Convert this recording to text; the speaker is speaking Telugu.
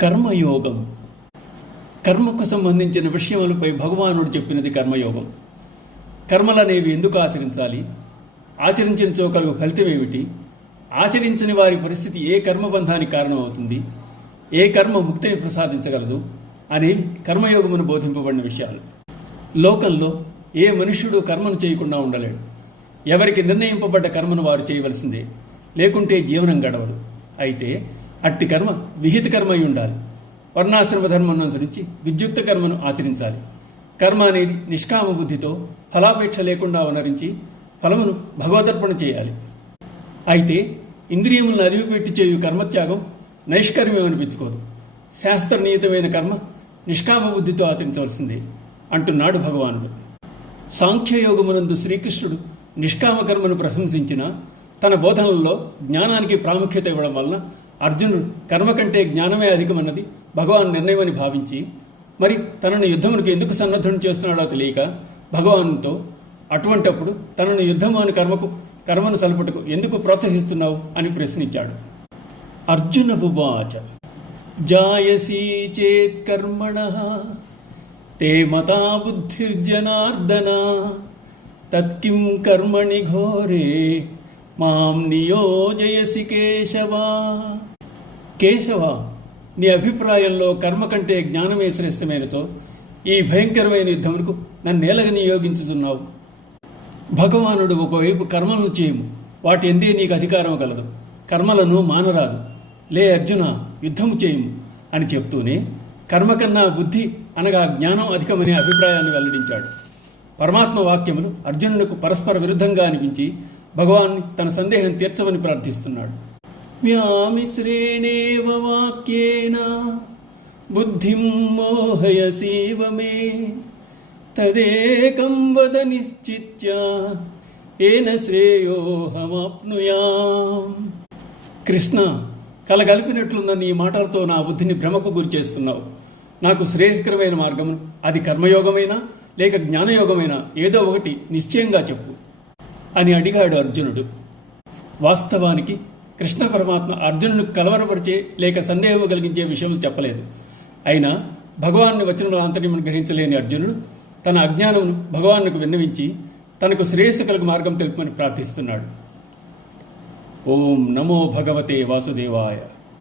కర్మయోగం. కర్మకు సంబంధించిన విషయములపై భగవానుడు చెప్పినది కర్మయోగం. కర్మలనేవి ఎందుకు ఆచరించాలి, ఆచరించినచో కలుగు ఫలితం ఏమిటి, ఆచరించని వారి పరిస్థితి ఏ కర్మబంధానికి కారణమవుతుంది, ఏ కర్మ ముక్తిని ప్రసాదించగలదు అనేవి కర్మయోగమును బోధింపబడిన విషయాలు. లోకంలో ఏ మనుష్యుడు కర్మను చేయకుండా ఉండలేడు. ఎవరికి నిర్ణయింపబడ్డ కర్మను వారు చేయవలసిందే, లేకుంటే జీవనం గడవదు. అయితే అట్టి కర్మ విహిత కర్మ అయి ఉండాలి. వర్ణాశ్రమ ధర్మం అనుసరించి విద్యుక్త కర్మను ఆచరించాలి. కర్మ అనేది నిష్కామ బుద్ధితో ఫలాపేక్ష లేకుండా వనరించి ఫలమును భగవదర్పణ చేయాలి. అయితే ఇంద్రియములను అదివిపెట్టి చేయు కర్మత్యాగం నైష్కర్మ్యం అనిపించుకోదు. శాస్త్రనీయతమైన కర్మ నిష్కామ బుద్ధితో ఆచరించవలసిందే అంటున్నాడు భగవానుడు. సాంఖ్యయోగమునందు శ్రీకృష్ణుడు నిష్కామ కర్మను ప్రశంసించిన తన బోధనలలో జ్ఞానానికి ప్రాముఖ్యత ఇవ్వడం వలన అర్జునుడు కర్మ కంటే జ్ఞానమే అధికమన్నది భగవాన్ నిర్ణయమని భావించి, మరి తనను యుద్ధమునికి ఎందుకు సన్నద్ధుని చేస్తున్నాడో తెలియక భగవానుతో, అటువంటప్పుడు తనను యుద్ధము అని కర్మను సలుపుటకు ఎందుకు ప్రోత్సహిస్తున్నావు అని ప్రశ్నించాడు. అర్జున ఉవాచ జాయసీ చేత్ కర్మణః తే మతా బుద్ధిర్జనార్దన తత్కిం కర్మణి ఘోరే మాం నియోజయసి కేశవా. కేశవ, నీ అభిప్రాయంలో కర్మ కంటే జ్ఞానమే శ్రేష్టమైనతో ఈ భయంకరమైన యుద్ధమునకు నన్నేలగ నియోగించుతున్నావు. భగవానుడు ఒకవైపు కర్మలను చేయము, వాటి ఎందే నీకు అధికారం కలదు, కర్మలను మానరాదు, లే అర్జున యుద్ధము చేయము అని చెప్తూనే కర్మ కన్నా బుద్ధి అనగా జ్ఞానం అధికమనే అభిప్రాయాన్ని వెల్లడించాడు. పరమాత్మ వాక్యములు అర్జునులకు పరస్పర విరుద్ధంగా అనిపించి భగవాన్ని తన సందేహం తీర్చమని ప్రార్థిస్తున్నాడు. వ్యామిశ్రేణేవ వాక్యేన బుద్ధిం మోహయసీవ మే తదేకం వద నిశ్చిత్య ఏన శ్రేయోహమాప్నుయాం. కృష్ణ, కలగలిపినట్లున్న నీ మాటలతో నా బుద్ధిని భ్రమకు గురి చేస్తున్నావు. నాకు శ్రేయస్కరమైన మార్గము అది కర్మయోగమైనా లేక జ్ఞానయోగమైనా ఏదో ఒకటి నిశ్చయంగా చెప్పు అని అడిగాడు అర్జునుడు. వాస్తవానికి కృష్ణ పరమాత్మ అర్జునుడు కలవరపరిచే లేక సందేహము కలిగించే విషయములు చెప్పలేదు. అయినా భగవాన్ని వచనముల ఆంతర్యమును గ్రహించలేని అర్జునుడు తన అజ్ఞానమును భగవానుకు విన్నవించి తనకు శ్రేయస్సు కలుగు మార్గం తెలుపమని ప్రార్థిస్తున్నాడు. ఓం నమో భగవతే వాసుదేవాయ.